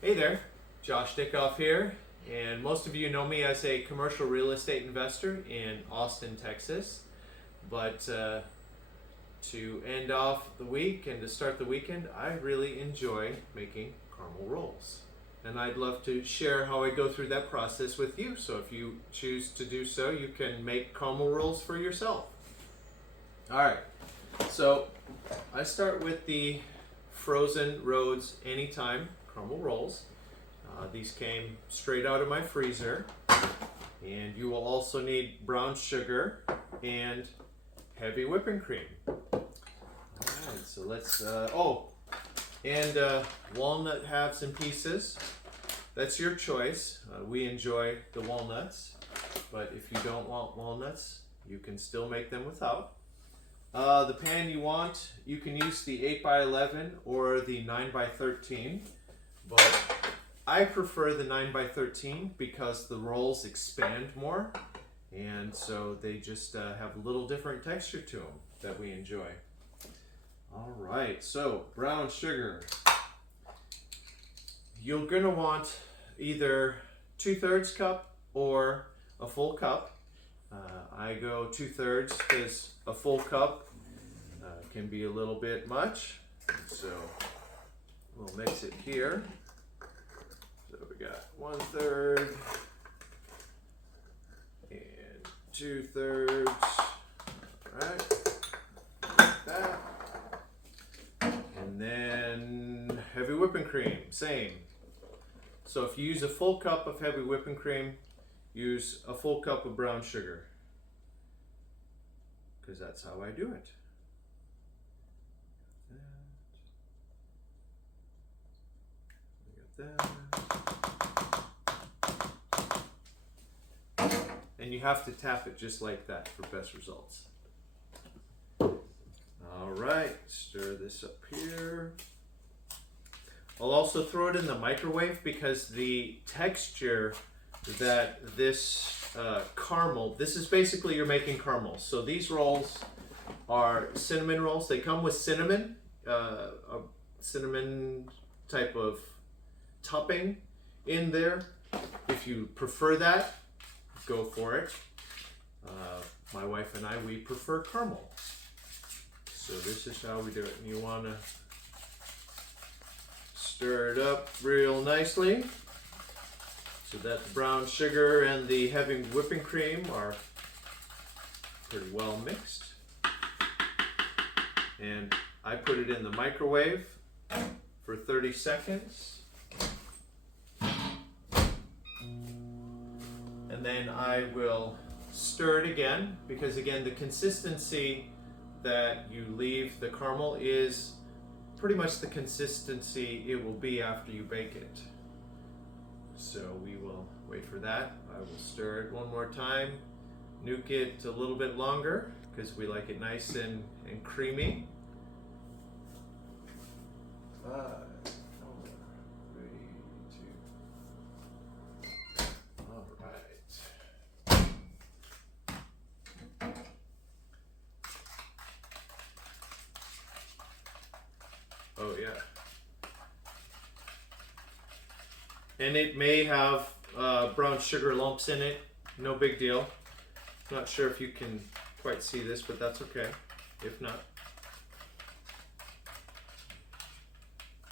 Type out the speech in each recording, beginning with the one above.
Hey there, Josh Dickoff here, and most of you know me as a commercial real estate investor in Austin, Texas. But to end off the week and to start the weekend, I really enjoy making caramel rolls. And I'd love to share how I go through that process with you. So if you choose to do so, you can make caramel rolls for yourself. All right, so I start with the Frozen Rhodes Anytime caramel rolls. These came straight out of my freezer, and you will also need brown sugar and heavy whipping cream. Alright, so let's, walnut halves and pieces. That's your choice. We enjoy the walnuts, but if you don't want walnuts, you can still make them without. The pan you want, you can use the 8x11 or the 9x13, but I prefer the 9x13 because the rolls expand more, and so they just have a little different texture to them that we enjoy. All right, so brown sugar. You're gonna want either 2/3 cup or a full cup. I go 2/3 because a full cup can be a little bit much. So we'll mix it here. So we got 1/3 and 2/3. All right, like that. And then heavy whipping cream, same. So if you use a full cup of heavy whipping cream, use a full cup of brown sugar, because that's how I do it. We got that. And you have to tap it just like that for best results. All right, stir this up here. I'll also throw it in the microwave because the texture that this caramel, this is basically you're making caramels. So these rolls are cinnamon rolls. They come with cinnamon, a cinnamon type of topping in there. If you prefer that, go for it. My wife and I, we prefer caramel. So this is how we do it. And you want to stir it up real nicely so that the brown sugar and the heavy whipping cream are pretty well mixed. And I put it in the microwave for 30 seconds. And then I will stir it again, because again, the consistency that you leave the caramel is pretty much the consistency it will be after you bake it. So we will wait for that. I will stir it one more time, nuke it a little bit longer because we like it nice and creamy. 5, 4, 3, 2. All right. Oh yeah. And it may have brown sugar lumps in it. No big deal. Not sure if you can quite see this, but that's okay. If not.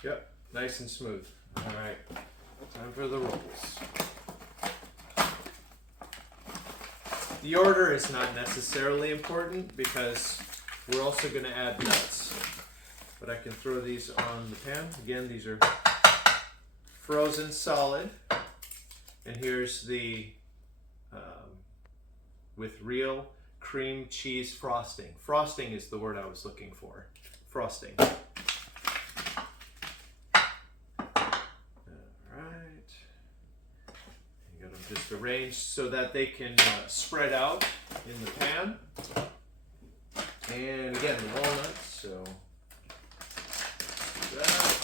Yep, nice and smooth. All right, time for the rolls. The order is not necessarily important because we're also going to add nuts. But I can throw these on the pan. Again, these are frozen solid. And here's the with real cream cheese frosting. Frosting is the word I was looking for. Frosting. All right. You got them just arranged so that they can spread out in the pan. And again, the walnuts. So that.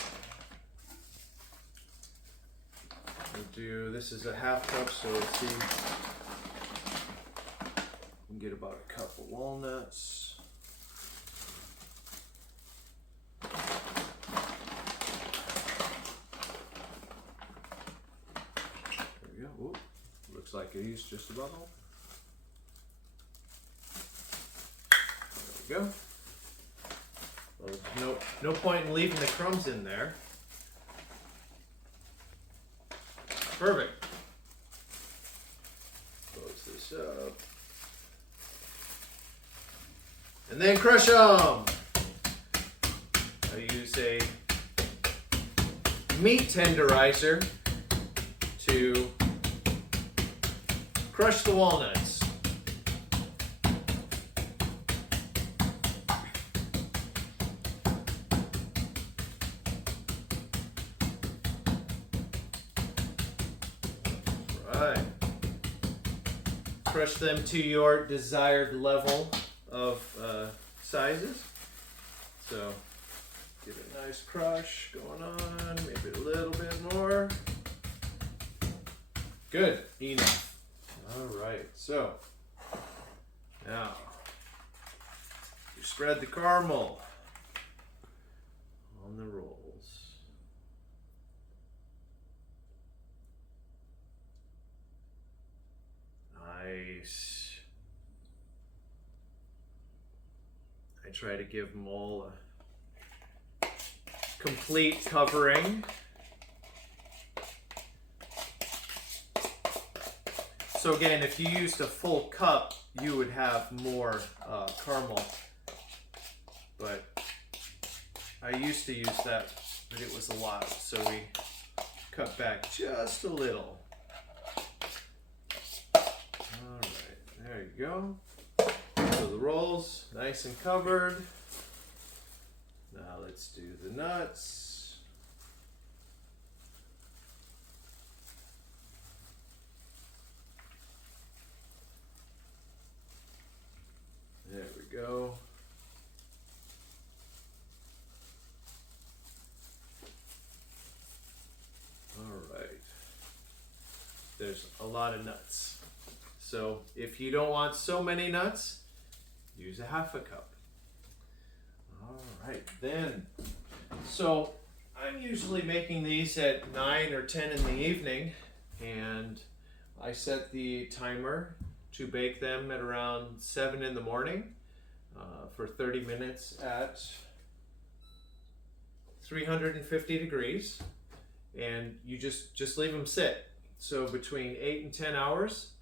We'll do, this is a half cup, so let's see. We can get about a cup of walnuts. Looks like I used just about all. There we go. Well, no point in leaving the crumbs in there. Perfect. Close this up. And then crush them. I use a meat tenderizer to crush the walnuts. Right. Crush them to your desired level of sizes. So get a nice crush going on, maybe a little bit more. Good, enough. All right, so now you spread the caramel on the rolls. Nice. I try to give them all a complete covering. So again, if you used a full cup, you would have more caramel. But I used to use that, but it was a lot, so we cut back just a little. All right, there you go. So the rolls, nice and covered. Now let's do the nuts. There we go. All right. There's a lot of nuts. So if you don't want so many nuts, use a half a cup. All right, then. So I'm usually making these at 9 or 10 in the evening, and I set the timer to bake them at around 7 in the morning for 30 minutes at 350 degrees, and you just leave them sit. So between 8 and 10 hours,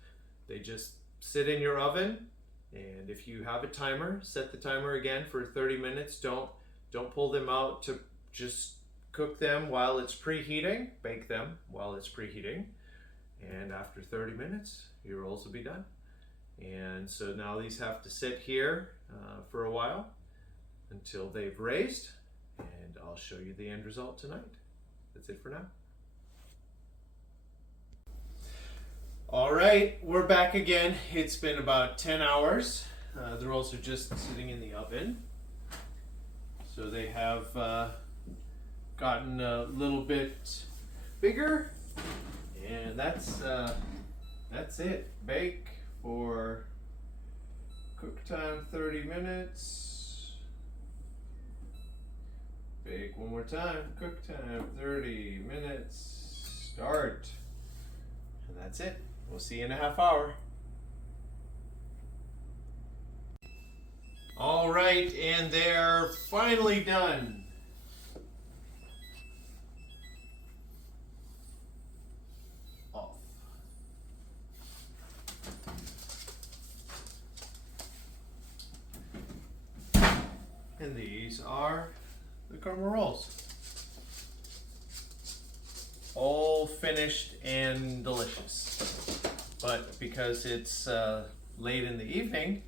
they just sit in your oven. And if you have a timer, set the timer again for 30 minutes. Don't pull them out to just cook them while it's preheating. Bake them while it's preheating. And after 30 minutes, your rolls will be done. And so now these have to sit here for a while until they've raised. And I'll show you the end result tonight. That's it for now. All right, we're back again. It's been about 10 hours. The rolls are just sitting in the oven. So they have gotten a little bit bigger, and that's it. Bake for cook time 30 minutes. Bake one more time. Cook time 30 minutes. Start. And that's it. We'll see you in a half hour. All right, and they're finally done. Off. And these are the caramel rolls. All finished and delicious. But because it's late in the evening,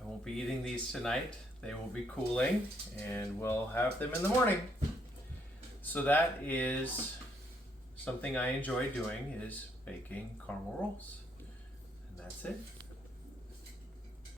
I won't be eating these tonight. They will be cooling, and we'll have them in the morning. So that is something I enjoy doing, is baking caramel rolls. And that's it.